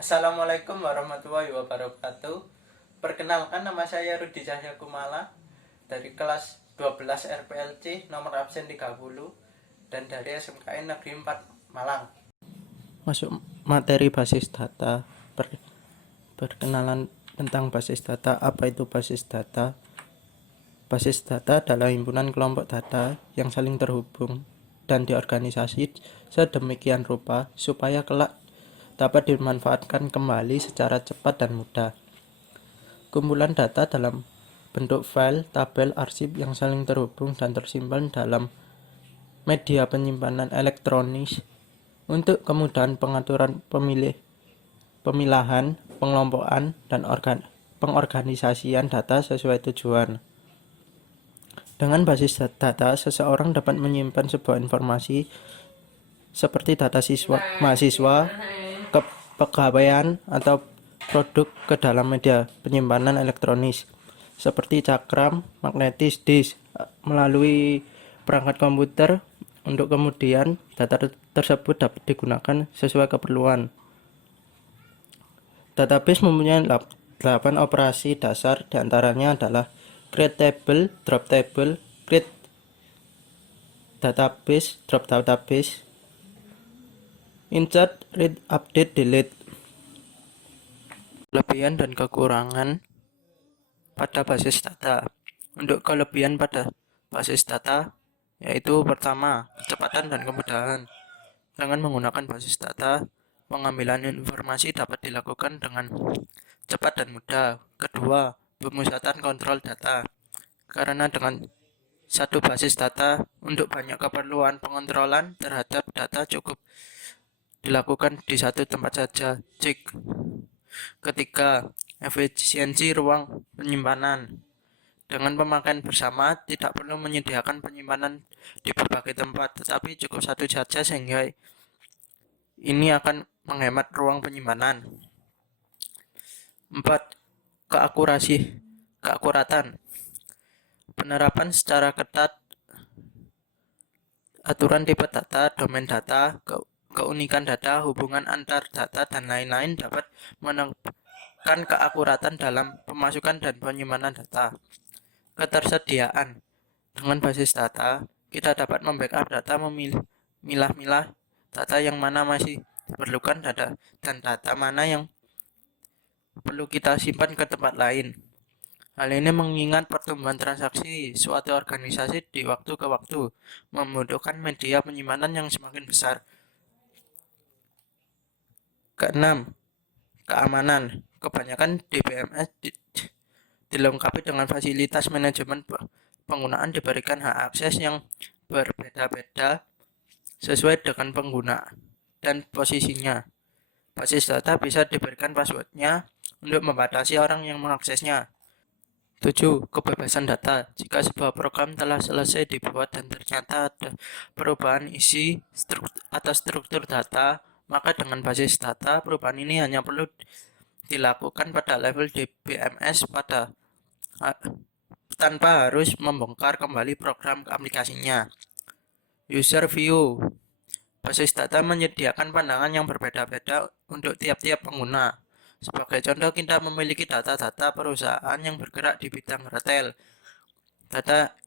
Assalamualaikum warahmatullahi wabarakatuh. Perkenalkan, nama saya Rudi Cahya Kumala dari kelas 12 RPLC nomor absen 30 dan dari SMKN Negeri 4 Malang. Masuk materi basis data. Perkenalan tentang basis data. Apa itu basis data? Basis data adalah himpunan kelompok data yang saling terhubung dan diorganisasi sedemikian rupa supaya kelak dapat dimanfaatkan kembali secara cepat dan mudah. Kumpulan data dalam bentuk file, tabel, arsip yang saling terhubung dan tersimpan dalam media penyimpanan elektronik untuk kemudahan pengaturan pemilahan, pengelompokan, dan pengorganisasian data sesuai tujuan. Dengan basis data, seseorang dapat menyimpan sebuah informasi seperti data mahasiswa, kepegawaian, atau produk ke dalam media penyimpanan elektronik seperti cakram, magnetis, disk melalui perangkat komputer untuk kemudian data tersebut dapat digunakan sesuai keperluan. Database mempunyai 8 operasi dasar, diantaranya adalah create table, drop table, create database, drop database, insert, read, update, delete. Kelebihan dan kekurangan pada basis data. Untuk kelebihan pada basis data yaitu pertama, kecepatan dan kemudahan. Dengan menggunakan basis data, pengambilan informasi dapat dilakukan dengan cepat dan mudah. Kedua, pemusatan kontrol data. Karena dengan satu basis data untuk banyak keperluan pengontrolan terhadap data cukup dilakukan di satu tempat saja. Cek. Ketiga, efisiensi ruang penyimpanan. Dengan pemakaian bersama, tidak perlu menyediakan penyimpanan di berbagai tempat, tetapi cukup satu saja sehingga ini akan menghemat ruang penyimpanan. 4. Keakuratan. Penerapan secara ketat aturan tipe data, domain data, keunikan data, hubungan antar data, dan lain-lain dapat meningkatkan keakuratan dalam pemasukan dan penyimpanan data. Ketersediaan. Dengan basis data, kita dapat membackup data, memilah-milah data yang mana masih diperlukan dan data mana yang perlu kita simpan ke tempat lain. Hal ini mengingat pertumbuhan transaksi suatu organisasi di waktu ke waktu, membutuhkan media penyimpanan yang semakin besar. Keenam, keamanan. Kebanyakan DBMS dilengkapi dengan fasilitas manajemen penggunaan, diberikan hak akses yang berbeda-beda sesuai dengan pengguna dan posisinya. Basis data bisa diberikan passwordnya untuk membatasi orang yang mengaksesnya. 7. Kebebasan data. Jika sebuah program telah selesai dibuat dan ternyata ada perubahan isi atau struktur data, maka dengan basis data, perubahan ini hanya perlu dilakukan pada level DBMS tanpa harus membongkar kembali program aplikasinya. User view. Basis data menyediakan pandangan yang berbeda-beda untuk tiap-tiap pengguna. Sebagai contoh, kita memiliki data-data perusahaan yang bergerak di bidang retail, data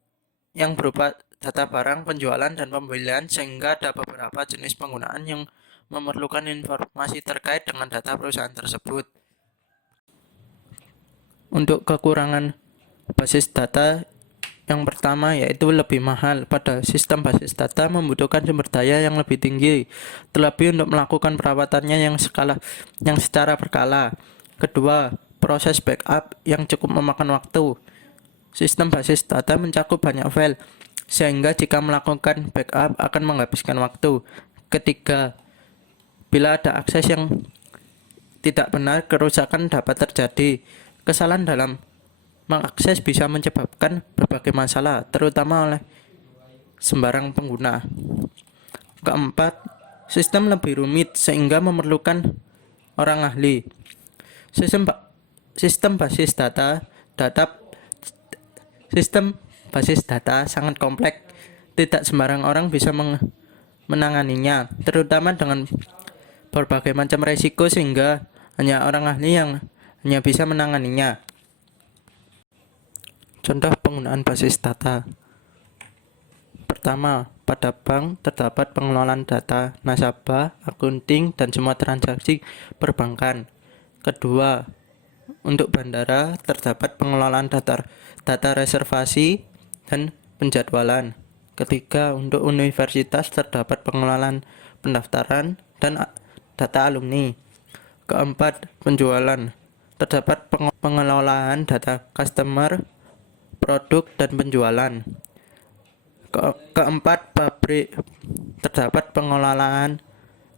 yang berupa data barang, penjualan, dan pembelian, sehingga ada beberapa jenis penggunaan yang memerlukan informasi terkait dengan data perusahaan tersebut. Untuk kekurangan basis data, yang pertama yaitu lebih mahal. Pada sistem basis data membutuhkan sumber daya yang lebih tinggi, terlebih untuk melakukan perawatannya yang secara berkala. Kedua, proses backup yang cukup memakan waktu. Sistem basis data mencakup banyak file, sehingga jika melakukan backup akan menghabiskan waktu. Ketiga, bila ada akses yang tidak benar, kerusakan dapat terjadi. Kesalahan dalam mengakses bisa menyebabkan berbagai masalah, terutama oleh sembarang pengguna. Keempat, sistem lebih rumit sehingga memerlukan orang ahli. Sistem basis data sangat kompleks. Tidak sembarang orang bisa menanganinya, terutama dengan berbagai macam resiko, sehingga hanya orang ahli yang hanya bisa menanganinya. Contoh penggunaan basis data. Pertama, pada bank terdapat pengelolaan data nasabah, akunting, dan semua transaksi perbankan. Kedua, untuk bandara terdapat pengelolaan data reservasi dan penjadwalan. Ketiga, untuk universitas terdapat pengelolaan pendaftaran dan data alumni. Keempat, penjualan. Terdapat pengelolaan data customer, produk, dan penjualan. Keempat, pabrik. Terdapat pengelolaan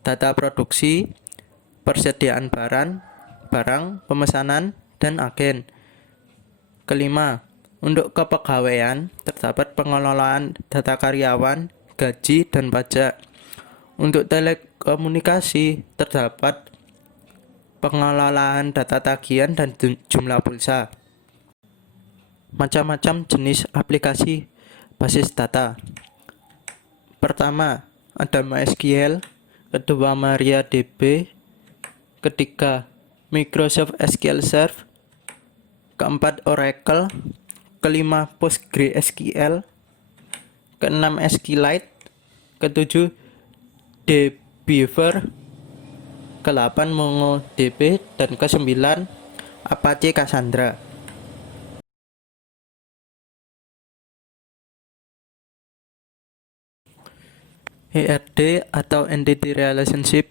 data produksi, persediaan barang, pemesanan, dan agen. Kelima, untuk kepegawaian terdapat pengelolaan data karyawan, gaji, dan pajak. Untuk telekomunikasi terdapat pengelolaan data tagihan dan jumlah pulsa. Macam-macam jenis aplikasi basis data. Pertama, ada MySQL, kedua MariaDB, ketiga Microsoft SQL Server, keempat Oracle, kelima PostgreSQL, keenam SQLite, ketujuh dbeaver, ke-8 MongoDB, dan ke-9 Apache Cassandra. ERD atau Entity Relationship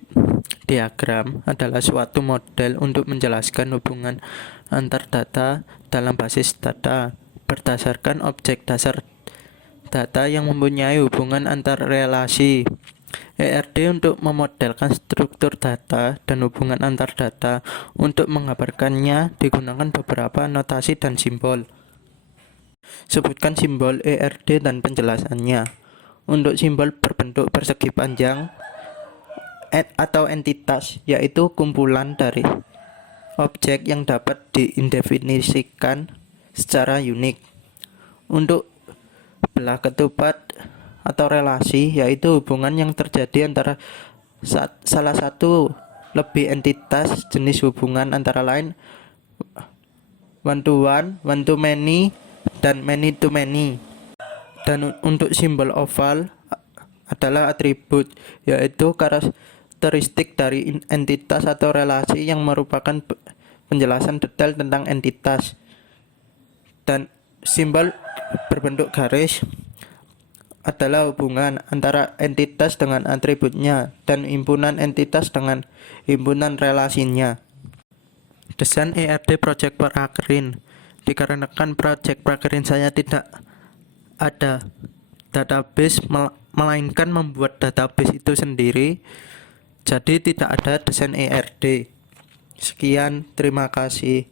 Diagram adalah suatu model untuk menjelaskan hubungan antar data dalam basis data berdasarkan objek dasar data yang mempunyai hubungan antar relasi. ERD untuk memodelkan struktur data dan hubungan antar data. Untuk menggambarkannya digunakan beberapa notasi dan simbol. Sebutkan simbol ERD dan penjelasannya. Untuk simbol berbentuk persegi panjang atau entitas, yaitu kumpulan dari objek yang dapat diindefinisikan secara unik. Untuk belah ketupat atau relasi, yaitu hubungan yang terjadi antara salah satu lebih entitas. Jenis hubungan antara lain one to one, one to many, dan many to many. Dan untuk simbol oval adalah atribut, yaitu karakteristik dari entitas atau relasi yang merupakan penjelasan detail tentang entitas. Dan simbol berbentuk garis adalah hubungan antara entitas dengan atributnya dan himpunan entitas dengan himpunan relasinya. Desain ERD Project Prakerin. Dikarenakan Project Prakerin saya tidak ada database, melainkan membuat database itu sendiri, jadi tidak ada desain ERD. Sekian, terima kasih.